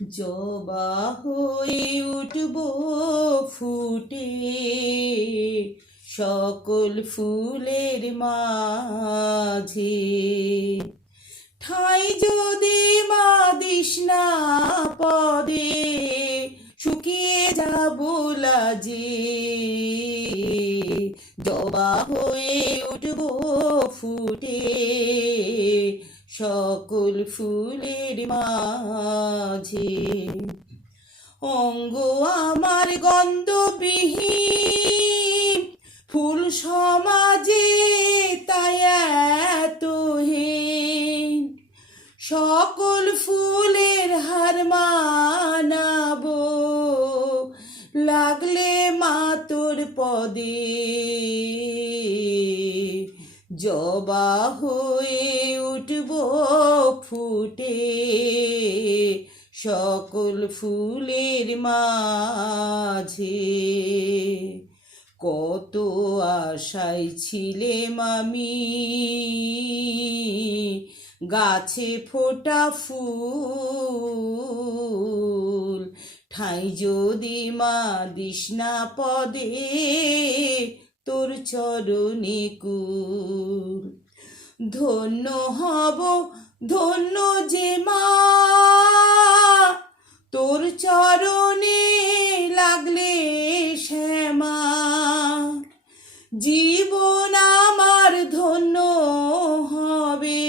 জবা হয়ে উঠব ফুটে সকল ফুলের মাঝে, ঠাই যদি মা দিস না পদে শুকিয়ে যাব লাজে। জবা হয়ে উঠব ফুটে সকল ফুলের মাঝে, অঙ্গ আমার গন্ধবিহীন ফুল সমাজে তাই এতহীন, সকল ফুলের হার মানাবো লাগলে মা তোর পদে। জবা হয়ে উঠব ফুটে সকল ফুলের মাঝে। কত আশায় ছিলেম আমি গাছে ফোটা ফুল, ঠাই যদি মা দিস না পদে তোর চরণে কুল। ধন্য হব ধন্য যে মা তোর চরণে লাগলে শ্যামা, জীবন আমার ধন্য হবে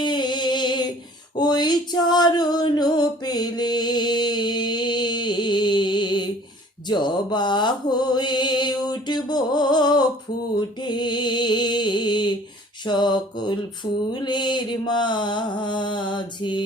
ওই চরণ পেলে। জবা হয়ে উঠব ফুটে সকল ফুলের মাঝে।